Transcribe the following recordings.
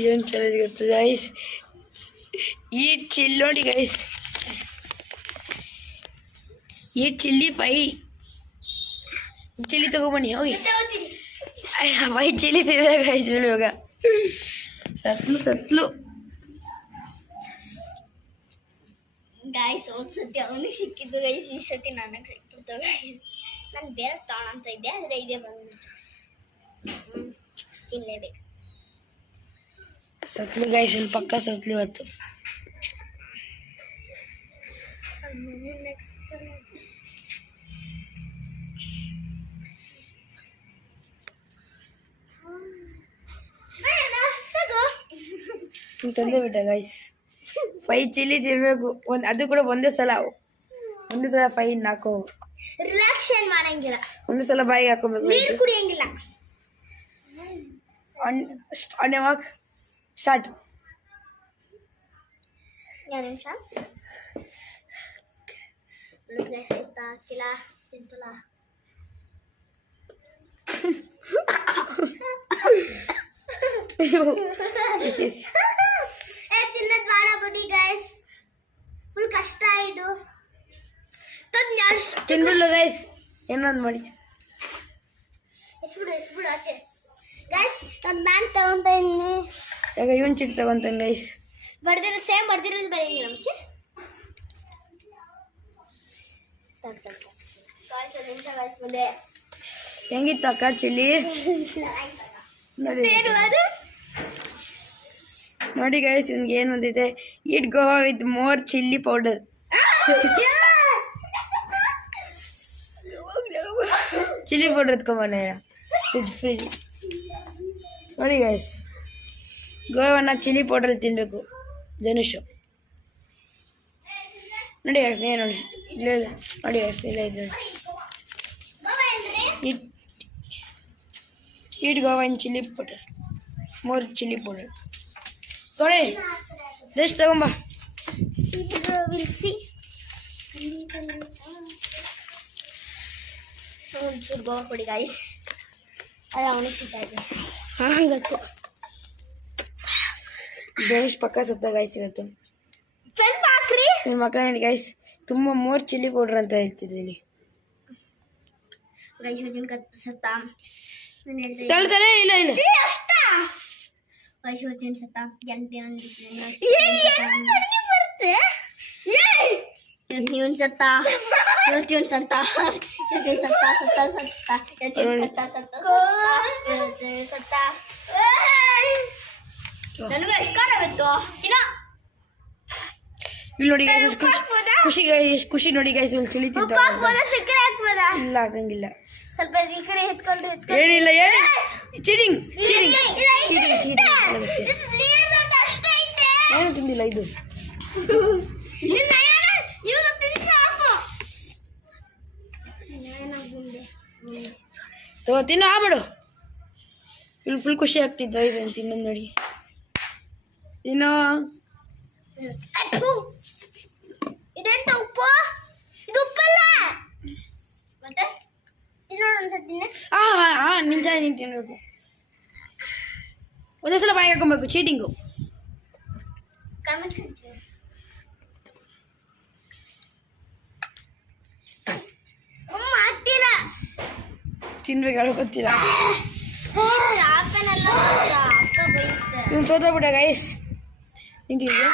ಏನು ಚಾಲೆಂಜ್ ಗೊತ್ತು guys, eat chilli ನೋಡಿ ಗೈಸ್, ಈಟ್ ಚಿಲ್ಲಿ ಫೈ ಚಿಲ್ಲಿ ತಗೊಬನ್ನಿ ಹೋಗಿ. ಫೈ ಚಿಲ್ಲಿ ತಿಂದಾಗ ಗೈಸ್ ಇವಾಗ ಸತ್ಲು ಗಾಯ್ಸ್. ಹೋದ್ ಸತಿ ಅವನಿಗೆ ಸಿಕ್ಕಿದ್ದು ಗೈಸ್, ಈ ಸತಿ ನನಗೆ ಸಿಕ್ಕಿತ್ತು ಗೈಸ್. ನಾನು ಬೇರೆ ತಗೋಣ ಅಂತ ಇದ್ದೆ, ಆದರೆ ಇದೇ ಬಂದು ತಿನ್ನಲೇಬೇಕು. ಸತ್ಲು ಗೈಸ್, ಇಲ್ಲಿ ಪಕ್ಕ ಸತ್ಲು ಇವತ್ತು. ತಂದೆ ಬಿಟ್ಟ ಗೈಸ್, ಫೈ ಚಿಲ್ಲಿ ತಿನ್ಬೇಕು. ಅದು ಕೂಡ ಒಂದೇ ಸಲ ಫೈನ್ ಹಾಕೋ, ರಿಲ್ಯಾಕ್ಸೇಷನ್ ಮಾಡಂಗಿಲ್ಲ, ಒಂದೇ ಸಲ ಬಾಯಿಗೆ ಹಾಕೋಬೇಕು. ನೀರು ಕುಡಿಯಂಗಿಲ್ಲ. On walk start. ಎರಡು ನಿಮಿಷ ಹಾಕಿಲ್ಲ ತಿಂತಲ್ಲ. ತಿನ್ನೋದು ಬೇಡ ಬಿಡಿ ಗೈಸ್, ಫುಲ್ ಕಷ್ಟ ಇದು. ತಿನ್ಬಿಡ್ಲು ಗೈಸ್, ಏನೊಂದು ಮಾಡಿ ಎಸ್ಬಿಡು ಆಚೆ ಗೈಸ್. ನಾನು ತಗೊಂತ ಇದ್ದೀನಿ. ಈಗ ಇವನ್ ಚಿಟ್ ತಗೊಂತಾನೆ ಗೈಸ್. ಸೇಮ್ ಬರ್ದಿರೋದು ಬರೆಯಂಗಿಲ್ಲ ಮುಂಚೆ. ಮುಂದೆ ಹೆಂಗಿತ್ತು ಅಕ್ಕ ಚಿಲ್ಲಿ ನೋಡಿ ಗೈಸ್, ಇವ್ನಿಗೆ ಏನು ಬಂದಿದೆ, eat guava with more chilli powder. Chilli powder ಎತ್ಕೊಂಬಣ್ಣ ಫ್ರಿಜ್. ನೋಡಿ ಗೈಸ್, ಗೋವಾನ ಚಿಲ್ಲಿ ಪೌಡರ್ ತಿನ್ನಬೇಕು ಧನುಷ್. ನೋಡಿ ಗೈಸ್, ಏನು ನೋಡಿ ಇಲ್ಲ ನೋಡಿ ಗೈಸ್, ಇಲ್ಲ ಇದು it Goa in chilli powder, more chilli powder. ನೋಡಿ ಜಸ್ಟ್ ತಗೊಂಬ. ಒಂಚೂರು ಗೋವಾ ಕೊಡಿ ಗೈಸ್, ಅದು ಅವನಿಗೆ ಸಿಗ್ತಾ ಇದೆ. ಹಾಂ ಗೊತ್ತು, ಧನುಷ್ ಪಕ್ಕ ಸತ್ತ ಗೈಸ್ ಇವತ್ತು. ಸ್ವಲ್ಪ ಹಾಕ್ರಿ ನಿಮ್ಮ ಮಕ್ಕ ನೋಡಿ ಗೈಸ್, ತುಂಬ ಮೋರ್ ಚಿಲ್ಲಿ ಪೌಡರ್ ಅಂತ ಹೇಳ್ತಿದ್ದೀನಿ ಗೈಸ್. ಸತ್ತ ತಳ್ತಾರೆ, ಇಲ್ಲ ಗೈಸ್, ಇವತ್ತಿನ ಸತ್ತ ಇವನ್ ಸತ್ತ ನನಗೂ ಎಷ್ಟು ಖಾರ ಬಿತ್ತು. ಇಲ್ಲಿ ನೋಡಿ ಗೈಸ್, ಖುಷಿ ನೋಡಿ ಗೈಸ್, ಇಲ್ಲಿ ಚಿಲ್ಲಿ ತಿಂತ. ಸಕ್ಕರೆ ಹಾಕ್ಬೋದಾ? ಇಲ್ಲ ಹಾಕಂಗಿಲ್ಲ, ಸ್ವಲ್ಪ ಈ ಕಡೆ ಎತ್ಕೊಂಡು ಏನಿಲ್ಲ ಚೀಟಿಂಗ್ ಏನು ತಿಂದಿಲ್ಲ ಇದು. ತಗೋ ತಿನ್ನು, ಆಗ್ಬಿಡು. ಇಲ್ಲಿ ಫುಲ್ ಖುಷಿ ಆಗ್ತಿದ್ದ ಇದನ್ನು ತಿನ್ನೋದು ನೋಡಿ. ಇನ್ನು ಇದೆಂತ ಉಪ್ಪು? ಇದು ಉಪ್ಪಲ್ಲ. ಮತ್ತೆ ನಿಂಜ ನೀನು ತಿನ್ಬೇಕು. ಒಂದೇ ಸಲ ಬಾಯಿಗೆ ಹಾಕೊಬೇಕು, ಚೀಟಿಂಗು. ತಿನ್ಬೇಕು ಹೇಳೋ ಗೊತ್ತಿಲ್ಲ. ಇವ್ನು ಸೋತೋಗ್ಬಿಟ್ಟ ಗೈಸ್, ನಿಂತಿದ್ದೆ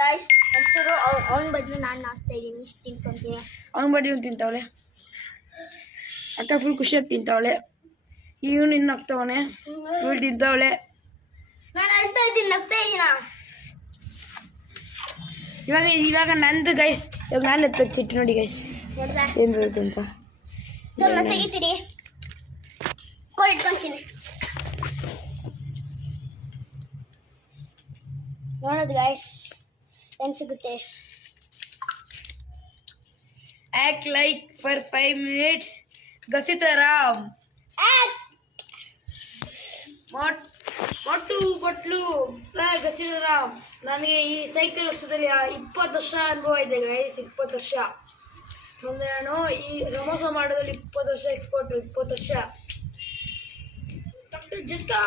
ಗೈಸ್. ಒಂಚೂರು ಅವ್ನ ಬದಲು ನಾನು ಹಾಕ್ತಾ ಇದ್ದೀನಿ, ಇಷ್ಟು ತಿನ್ಕೊಂತೀನಿ. ಅವ್ನ ಬಡಿ ಇವ್ನು ತಿಂತಾವಳೆ, ಅಕ್ಕ ಫುಲ್ ಖುಷಿಯಾಗಿ ತಿಂತಾವಳೆ. ಇವನು ಇನ್ನು ಹಾಕ್ತಾವನೆ, ಇವಳು ತಿಂತಾವಳೆ. ನಾನು ಅಳ್ತಾ ಇದ್ದೀನಿ, ನಗ್ತಾ ಇದ್ದೀನ. ಇವಾಗ ನಂದು ಗೈಸ್, ಇವಾಗ ನಾನು ಎತ್ಬೇಕು ಚಿಟ್ಟು ನೋಡಿ ಗೈಸ್ ಏನು ಬರುತ್ತೆ ಅಂತ. ತೆಗಿತೀರಿ, ಕೋಲ್ ಇಟ್ಕೊಂತೀನಿ. ನೋಡೋದು ಗೈಸ್ ಏನು ಸಿಗುತ್ತೆ. Act like for 5 minutes ಗಸಿತರಾಮ್. ಮೊಟ್ಟು ಬಟ್ಲು ಗಸಿತರಾಮ್. ನನಗೆ ಈ ಸೈಕಲ್ ವರ್ಷದಲ್ಲಿ 20 ವರ್ಷ ಅನುಭವ ಇದೆ ಗೈಸ್, 20 ವರ್ಷ. ಮುಂದೆ ನಾನು ಈ ಸಮೋಸ ಮಾಡೋದ್ರಲ್ಲಿ 20 ವರ್ಷ ಎಕ್ಸ್ಪರ್ಟ್, 20 ವರ್ಷ. ಜಟ್ಕಾ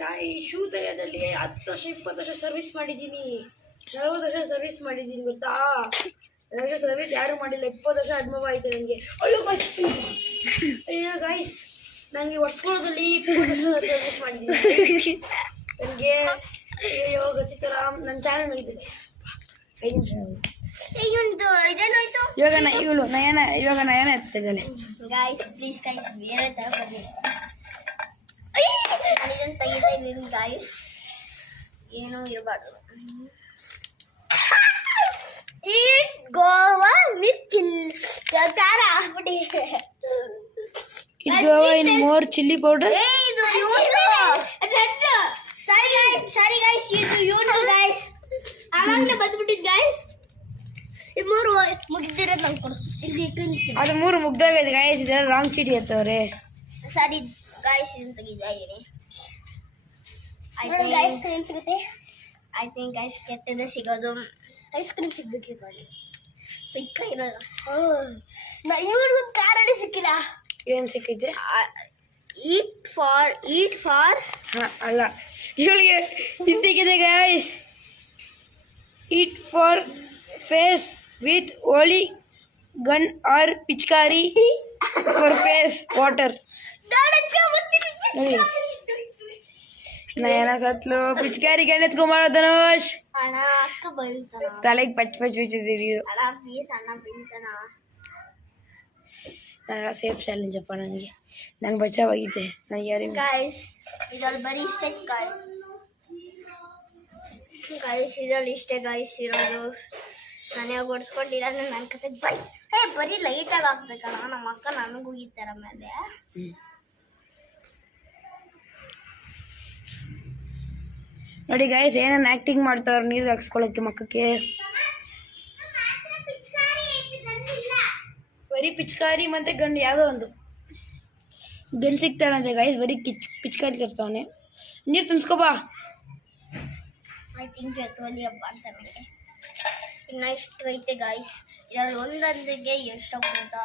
ನಾನು ಈ ಶೂ ತೆಗೆಯೋದಲ್ಲಿ 10 ವರ್ಷ 20 ವರ್ಷ ಸರ್ವಿಸ್ ಮಾಡಿದ್ದೀನಿ, 40 ವರ್ಷ ಸರ್ವಿಸ್ ಮಾಡಿದ್ದೀನಿ ಗೊತ್ತಾ. 40 ವರ್ಷ ಸರ್ವಿಸ್ ಯಾರು ಮಾಡಿಲ್ಲ, 20 ವರ್ಷ ಅನುಭವ ಆಯ್ತು ನನಗೆ. ಅಯ್ಯೋ ಗೈಸ್ ನನಗೆ ವರ್ಷಗಳಲ್ಲಿ 20 ವರ್ಷ ಸರ್ವಿಸ್ ಮಾಡಿದ್ದೀನಿ ನನಗೆ. ಅಯ್ಯೋ ಗಸಿತರಾಮ್ ನನ್ನ ಚಾನಲ್ ಮುಗಿತು ಗೈಸ್. 5 ನಿಮಿಷ ಇದೇನಾಯ್ತು ಇವಾಗ ನಯನ ಎತ್ತಿದ್ದಾಳೆ. ಗಾಯ್ಸ್ ಪ್ಲೀಸ್ ಗೈಸ್ ಬೇರೆ ತರ ಬರಲಿ. ನಾನು ಇದನ್ನು ತೆಗಿತಾ ಇದ್ದೀನಿ ಗಾಯ್ಸ್, ಏನೂ ಇರಬಾರ್ದು. ಈಟ್ ಗೋವಾ ವಿತ್ ಖಾರ ಹಾಕ್ಬಿಡಿ. Guava in more chilli powder. Sorry guys, ಇದು ಇವನು ಗೈಸ್ ಆವಾಗಲೇ ಬಂದ್ಬಿಟ್ಟಿದ್ದು ಗೈಸ್. ಈ 3 ಮುಗಿದಿರೋದು ನಂಗೆ ಕೊಡು. ಅದು 3 ಮುಗ್ದಾಗೈತೆ ಗಾಯಸ್. ಇದೆಲ್ಲ ರಾಂಗ್ ಚೀಟಿ ಎತ್ತವ್ರೆ. ಸಾರಿ ಗಾಯ್ಸ್, ಇದನ್ನು ತೆಗಿತಾ ಇದ್ದೀನಿ. ಗಾಯ್ಸ್ ಏನು ಸಿಗುತ್ತೆ? ಐ ಥಿಂಕ್ ಗೈಸ್ ಕೆಟ್ಟದೇ ಸಿಗೋದು. ಐಸ್ ಕ್ರೀಮ್ ಸಿಗ್ಬೇಕಿತ್ತು ಅಲ್ಲಿ ಸಿಕ್ಕಾಗಿರೋದು. ಇವ್ರಿಗೂ ಕಾರಣನೇ ಸಿಕ್ಕಿಲ್ಲ. ಏನು ಸಿಕ್ಕಿದ್ದೆ? ಈಟ್ ಫಾರ್ ಅಲ್ಲ, ಇವಳಿಗೆ ಇದ್ದಕ್ಕಿದೆ guys. Eat for face with Holi gun or ಪಿಚ್ಕಾರಿ ಫಾರ್ ಫೇಸ್ ವಾಟರ್. ನಯನ ಸತ್ಲು. ಪಿಚ್ಕಾರಿ ಗಣ್ ಎತ್ಕೊಂಬಾರೋ ಧನುಷ್. ಅಣ್ಣ ಅಕ್ಕ ಬೈತಾನ, ತಲೆಗೆ ಪಚ್ ಬಿಚ್ಚಿದ್ದೀರಿ. ಅಣ್ಣ ಪ್ಲೀಸ್ ಅಣ್ಣ ಬೈತಾನ. ನನ್ನ ಸೇಫ್ ಚಾಲೆಂಜ್ ಅಪ್ಪ. ನಂಗೆ ಬಚಾವಾಗಿದೆ. ನನಗೆ ಯಾರಿಗೆ ಗಾಯ್ಸ್ ಇದ್ರಲ್ಲಿ ಬರೀ ಇಷ್ಟೇ ಗಾಯ್ಸ್ ಇದ್ರಲ್ಲಿ ಇಷ್ಟೇ ಗಾಯ್ಸ್ ಇರೋದು. ನಾನೇ ಓಡಿಸ್ಕೊಂಡಿಲ್ಲ ನನ್ನ ಕತೆ ಬರೀ ಲೈಟಾಗಿ ಹಾಕ್ಬೇಕಣ್ಣ. ನಮ್ಮ ಅಕ್ಕ ನನಗೂ ಈ ಥರ ಮೇಲೆ ನೋಡಿ ಗಾಯ್ಸ್ ಏನೇನು ಆ್ಯಕ್ಟಿಂಗ್ ಮಾಡ್ತಾವ್ರೆ ನೀರು ಹಾಕ್ಸ್ಕೊಳಕ್ಕೆ ಮಕ್ಕಕ್ಕೆ. ಬರೀ ಪಿಚ್ಕಾರಿ ಮತ್ತು ಗಂಡು ಯಾವುದೋ ಒಂದು ಗಂಡು ಸಿಗ್ತಾರಂತೆ ಗಾಯ್ಸ್. ಬರೀ ಪಿಚ್ಕಾರಿ ತರ್ತಾವನೆ. ನೀರು ತುಂಬಿಸ್ಕೊಬಾ. ಐ ಥಿಂಕ್ ಎತ್ತುವಲ್ಲಿ ಹಬ್ಬ ಅಂತ ನನಗೆ ಇನ್ನು ಇಷ್ಟು ಐತೆ ಗಾಯ್ಸ್. ಇದರಲ್ಲಿ ಒಂದೊಂದಿಗೆ ಎಷ್ಟು ಗೊತ್ತಾ?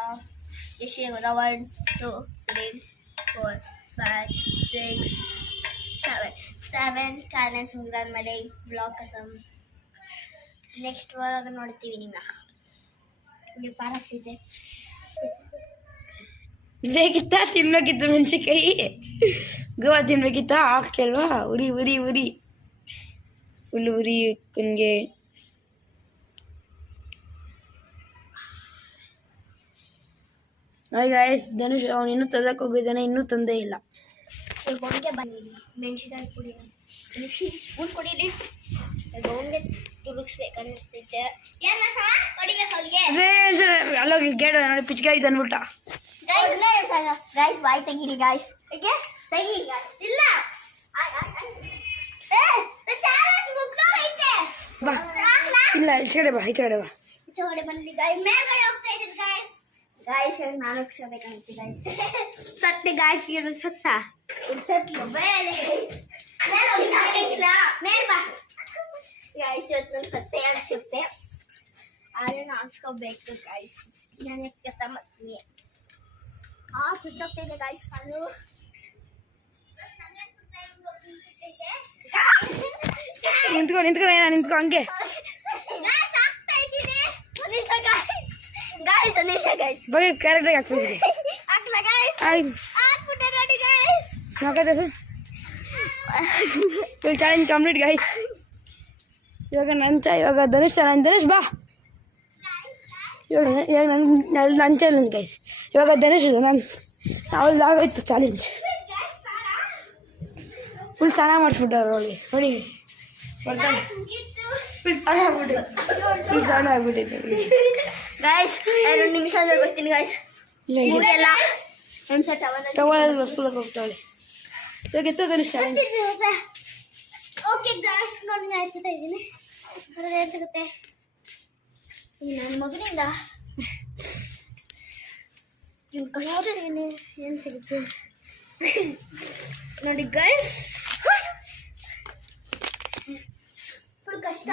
ಎಷ್ಟು ಗೊತ್ತಾ? 1 2 3 4 5 6 7 ಚಾಲೆಂಜ್ ಮುಗಿದಾದ್ಮೇಲೆ ಬ್ಲಾಗ್ ಖತಮ್. ನೆಕ್ಸ್ಟ್ ವಾರ ನೋಡ್ತೀವಿ ನಿಮಗೆ ಪಾರಾಗ್ತಿದ್ದೆ. ಬೇಕಿತ್ತಾ ತಿನ್ಬೇಕಿತ್ತು ಮೆಣಸಿನ್ಕಾಯಿ. ಗೋವಾ ತಿನ್ಬೇಕಿತ್ತಾ? ಹಾಕ್ಯಲ್ವಾ? ಉರಿ ಉರಿ ಉರಿ ಫುಲ್ ಉರಿ ನನಗೆ. ಹಾಯ್ ಗಾಯ್ಸ್, ಧನುಷ್ ಅವನು ಇನ್ನೂ ತರಕ್ಕೆ ಹೋಗಿದ್ದಾನೆ, ಇನ್ನೂ ತಂದೇ ಇಲ್ಲ. ಗೋನ್ಗೆ ಬಂದಿರಿ ಮೆಣಸಿನ್ಕಾಯಿ ಕುಡೀರಿ, ಸ್ಪೂನ್ ಕುಡೀರಿ. ಗೋನ್ಗೆ ತುರುಗಿಸ್ಬೇಕು ಅನ್ನಿಸ್ತೈತೆ. ಎಲ್ಲ ಸಹ ಹೊಡಿಬೇಕು ಅವಳಿಗೆ. ಅಲ್ಲೋಗಿ ಗೇಟ್ ನೋಡಿ ಪಿಚ್ಕಾಯಿ ತಂದ್ಬಿಟ್ಟ. ಗಾಯ್ಸ್ ಬಾಯ್ ತೆಗೀರಿ ಗಾಯ್ಸ್. ತೆಗಿ ಇಲ್ಲ ಬಾ. ಇಲ್ಲ ಈಚೆಗಡೆ ಬಾ, ಈಚೆಗಡೆ ಬಾ. ಈಚೆಗಡೆ ಬನ್ನಿ ಗಾಯ್ಸ್. ಮೇಲ್ಗಡೆ ಹೋಗ್ತಾ ಇದ್ದೀನಿ ಗಾಯ್ಸ್. ಗಾಯ್ಸ್ ನಾನು ಸಬೇಕಂತ ಗಾಯ್ಸ್. ಸತ್ಯ ಗಾಯ್ಸ್, ಇವರು ಸತ್ತ ಸತ್ಲು ಮೇಲೆ ಮೇಲ್ ಬಾ ಗಾಯ್ಸ್. ಇವತ್ತು ಸತ್ತೆ ಅನ್ಸುತ್ತೆ, ಆದರೆ ಹಾಕ್ಸ್ಕೋಬೇಕು ಗಾಯ್ಸ್. ನಾನು ಎತ್ತ ಮಾಡ್ತೀನಿ. ಸುತ್ತೋಗ್ತಿದೆ ಗಾಯ್ಸ್. ನಾನು ನಿಂತ್ಕೊ ನಿಂತ್ಕೊ ಹಂಗೆ. ಗಾಯ್ಸ್ ಒಂದು ನಿಮಿಷ ಗಾಯ್ಸ್. ಬಗ್ಗೆ ಕ್ಯಾರೆಕ್ಟಾಗಿ ಹಾಕ್ಬಿಡಿ. ಹಾಕ್ಲಾ ಗಾಯ್ಸ್? ಆಯ್ತು ಹಾಕ್ಬಿಟ್ಟೆ ನೋಡಿ ಗಾಯ್ಸ್. ನೋಡ್ತಾ ಸರ್, ಇವಾಗ ಚಾಲೆಂಜ್ ಕಂಪ್ಲೀಟ್ ಗಾಯ್ಸ್. ಇವಾಗ ಧನುಷ್ ಚಾಲೆಂಜ್. ಧನುಷ್ ಬಾ. ಇವಾಗ ನನ್ನ ಚಾಲೆಂಜ್ ಗೈಸ್. ಇವಾಗ ಧನುಷ್ ನಾನು ಅವಳು ಆಗೋಯ್ತು ಚಾಲೆಂಜ್. ಫುಲ್ ಸ್ನಾನ ಮಾಡಿಸ್ಬಿಟ್ಟವ್ರು ಅವಳಿಗೆ. ನೋಡಿ ಬರ್ತಾನೆ ಫುಲ್ ಸ್ನಾನ ಆಗ್ಬಿಟ್ಟಿತ್ತು ಗಾಯ್ಸ್. 2 ನಿಮಿಷ ಅಂದ್ರೆ ಬರ್ತೀನಿ ಗಾಯ್ಸ್. ಇಲ್ಲ ನಿಮಿಷ ಟವಲಲ್ಲಿ ಬರ್ಸ್ಕೊಳಕ್ಕೆ ಹೋಗ್ತಾವಳೆ. ಇವಾಗ ಎತ್ತ ಧನುಷ್ ಚಾಲೆಂಜ್. ಓಕೆ ಗಾಯ್ಸ್, ನೋಡಿ ನಾನು ಎತ್ತಾ ಇದ್ದೀನಿ. ಹೊರಗೆ ಏನು ಸಿಗುತ್ತೆ ನನ್ನ ಮಗನಿಂದ? ಏನು ಸಿಗುತ್ತೆ ನೋಡಿ ಗಾಯ್ಸ್. ಫುಲ್ ಕಷ್ಟ.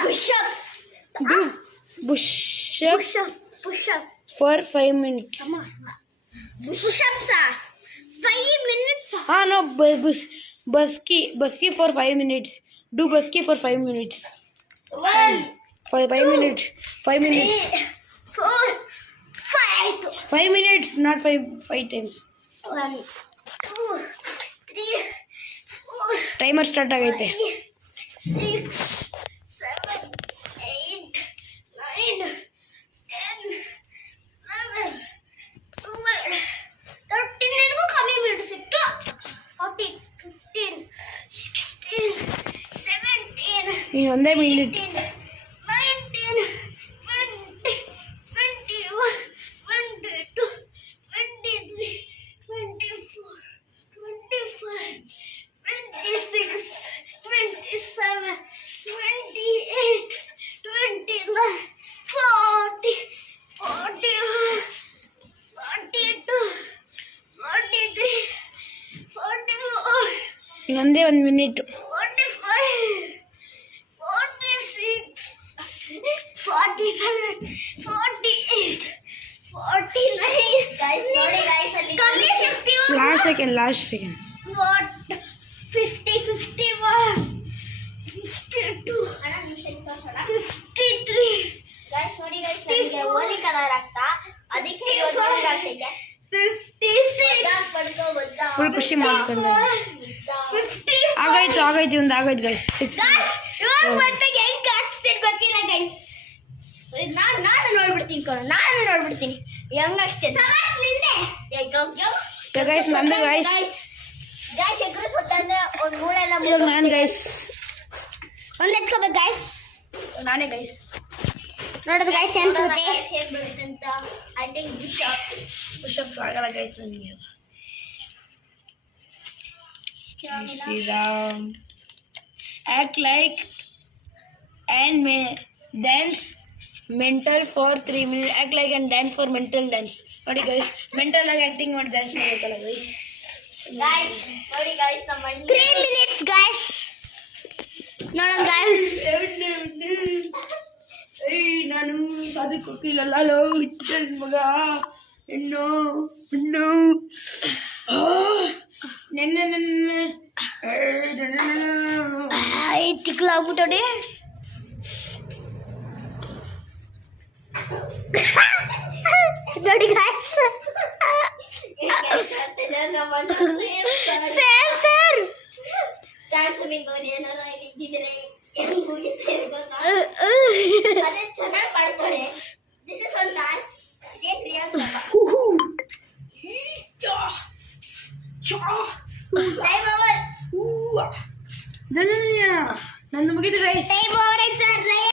Push-up for 5 minutes. Push-ups 5 minutes. ಹಾಂ no bush Busky for 5 minutes. Do busky for 5 minutes. 1, For 5 minutes. 5 minutes. 3, 4, 5. 5 minutes, not 5 times. 1, 2, 3, 4, Timer start ಆಗೈತೆ. 5, 6, 7, 8, 9, 10, 11, 12, 13 ವರೆಗೂ ಕಮ್ಮಿ ಬಿಡಿಸಿತ್ತು. 14, 15, 16, 17, ನೀನು ಒಂದೇ ಮಿನಿಟ್. 18, 19, 20, 21, 22, 23, 24, 25, 26, 27, 28, 29, 40, 41, 42, 43, 44, ಇನ್ನೊಂದೇ 1 ಮಿನಿಟ್. 45, 46, 47, 48, 49. Guys, ನೋಡಿ guys, ಅಲ್ಲಿ ಕಮ್ಮಿ ಶಕ್ತಿ ಲಾಸ್ಟ್ ಸೆಕೆಂಡ್. 50, 51, 52, 53. Guys, ನೋಡಿ guys, ನನಗೆ ಓಲಿ ಕಲರ್ ಆಗ್ತಾ ಅದಕ್ಕೆ ಇವತ್ತು ಆಗ್ತಿದೆ. 56, ಫುಲ್ ಖುಷಿ ಮಾಡ್ಕೊಂಡು. 54. ಆಗಾಯ್ತು ಒಂದು ಆಗಾಯ್ತು ಗೈಸ್. 6 ಇವಾಗ ಮತ್ತೆ ಹೆಂಗ್ ಹಾಕ್ಸ್ತೀನಿ ಗೊತ್ತಿಲ್ಲ ಗೈಸ್. ನಾನು ನೋಡ್ಬಿಡ್ತೀನಿ ಹೆಂಗ್ ಹಾಕ್ಸ್ತೀನಿ. ಗೈಸ್ ನಂದು ಗೈಸ್. ಗೈಸ್ ಎಗ್ರು ಸುತ್ತಂದ್ರೆ ಒಂದು ಮೂಳೆಲ್ಲ ಇವಾಗ ನಾನು ಗೈಸ್. ಒಂದು ಎತ್ಕೋಬೇಕು ಗೈಸ್. ನಾನೇ ಗೈಸ್. ನೋಡೋದು ಗೈಸ್ ಅನ್ಸುತ್ತೆ ಅಂತ. ಐ ಥಿಂಕ್ ಪುಷಪ್ಸ್ ಆಗಲ್ಲ ಗೈಸ್ ನನಗೆ. Shriram. Act like and dance mental for 3 minutes. Act like and dance for mental dance. ನೋಡಿ ಗೈಸ್, ಮೆಂಟಲ್ ಆಗಿ ಆಕ್ಟಿಂಗ್ ಮಾಡಿ ಡ್ಯಾನ್ಸ್ ಮಾಡಬೇಕಲ್ಲ ಗೈಸ್. ಗೈಸ್ ನೋಡಿ ಗೈಸ್ ನಮ್ಮ 3 minutes ಗೈಸ್. ನೋಡೋಣ ಗೈಸ್. ನಾನು ಸಾಧಕ್ಕೆ ಹೋಗಿಲ್ಲಲ್ಲ ಹುಚ್ಚನ್ ಮಗ. ಹೆಣ್ಣು ತಿಕ್ಲಾಗ್ಬಿಟ್ಟೋಡಿ. ನೋಡಿ ಗೈಸ್ ಸರ್ ಸ್ವಿಮ್ಮಿಂಗ್ ಏನಾರ ಇದ್ದಿದ್ರೆ ಹೆಂಗ್ ಮುಗಿತಾರೆ ಗೊತ್ತಾ? ಅದೇ ಚೆನ್ನಾಗಿ ಮಾಡ್ತಾರೆ. This is one dance. ಇದೇ ರಿಯಲ್ ಟೈಮ್ ಓವರ್. ನಂದು ಮುಗಿದು ಗೈಸ್. Time over sir.